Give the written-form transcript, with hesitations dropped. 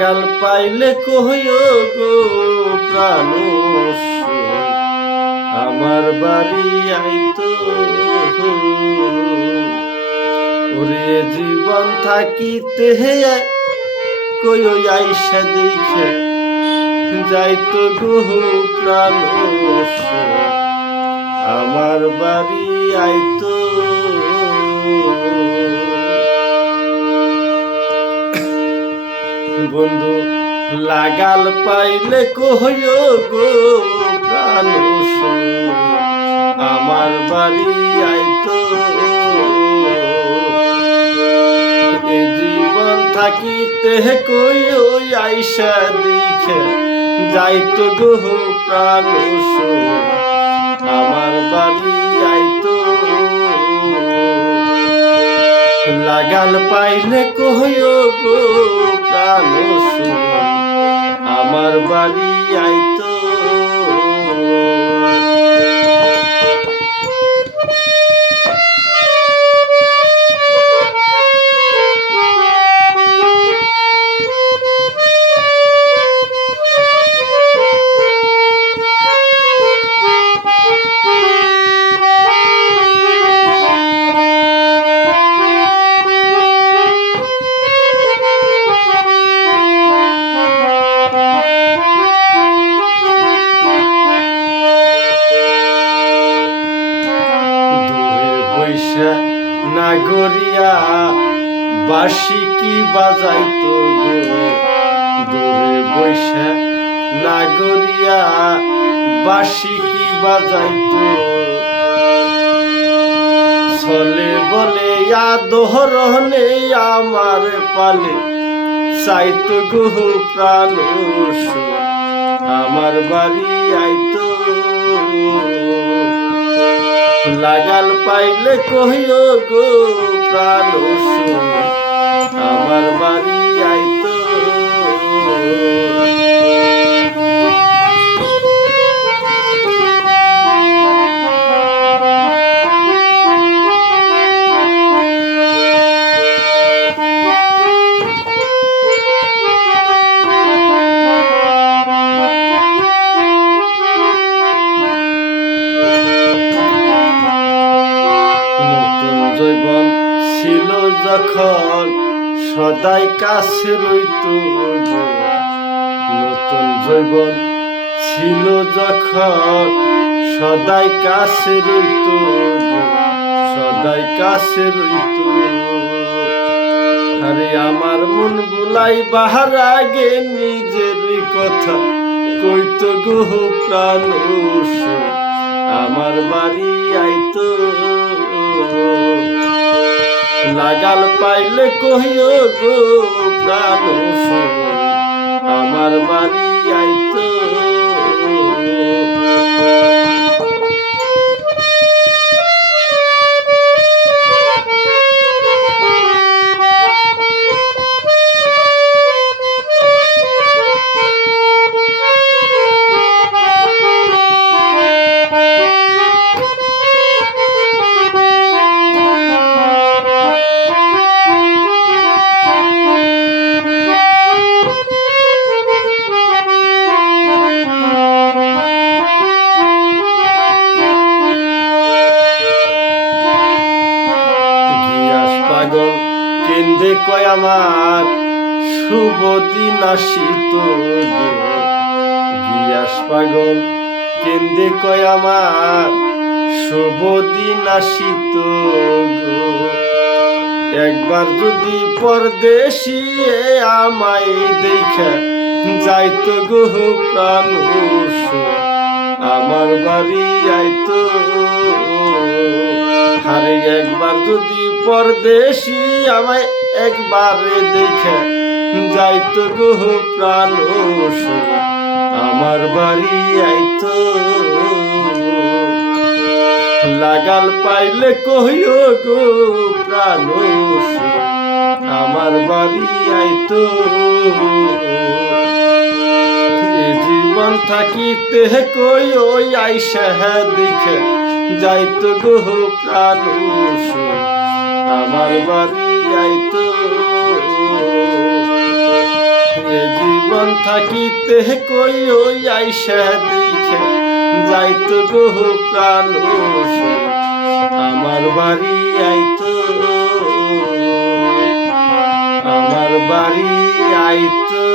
লাগাল পাইলে কহিও গো প্রাণ আমার বাড়ি আইতো ওরে জীবন থাকিতে কইও আইসা দেখে যাইতো গো প্রাণ আমার বাড়ি আইতো বন্ধু লাগাল পাইলে কহিও গো প্রাণ আমার বাড়ি আইতো এ জীবন থাকিতে কইও আইসা দেখে যাইতো গো প্রাণ আমার বাড়ি আইতো লাগাল পাইলে কহিও গো প্রাণ আমার বাড়ি আইতো নাগরিয়া বাঁশি কি বাজাইতো গো দূরে বৈশা নাগরিয়া বাঁশি কি বাজাইতো চলে বলে আদহরণে আমার পালে চাইতো গো প্রাণ আমার বাড়ি আইতো লাগাল পাইলে কহিও গো প্রাণ আমার বাড়ি আইতো জীবন ছিল যখন সদাই কাছে রইতো নতুন জীবন ছিল যখন সদাই কাছে রইতো সদাই কাছে রইতো আরে আমার মন বুলাই বাহার আগে নিজের কথা কইতো গো প্রাণ আমার বাড়ি আইতো লাগাল পাইলে কহিও গো প্রাণ আমার বাড়ি আইতো পাগল কেন্দে কয় আমার শুভ দিন আসিত গিয়াস পাগল কেন্দে কয় আমার শুভ দিন আসিত গো একবার যদি পরদেশি আমায় দেখা যাইতো গো প্রাণ আমার বাড়ি আইতো আরে একবার যদি পরদেশি আমায় একবার দেখে যাইতো গো প্রাণ আমার বাড়ি আইতো লাগাল পাইলে কহিও গো প্রাণ আমার বাড়ি আইতো জীবন থাকিতে কইও আইসা দেখে যাইতো গো প্রাণ আমার বাড়ি আইতো থাকিতে কই ওই আইসা দেখে যাইতো গো প্রাণ আমার বাড়ি আইতো, আমার বাড়ি আইতো।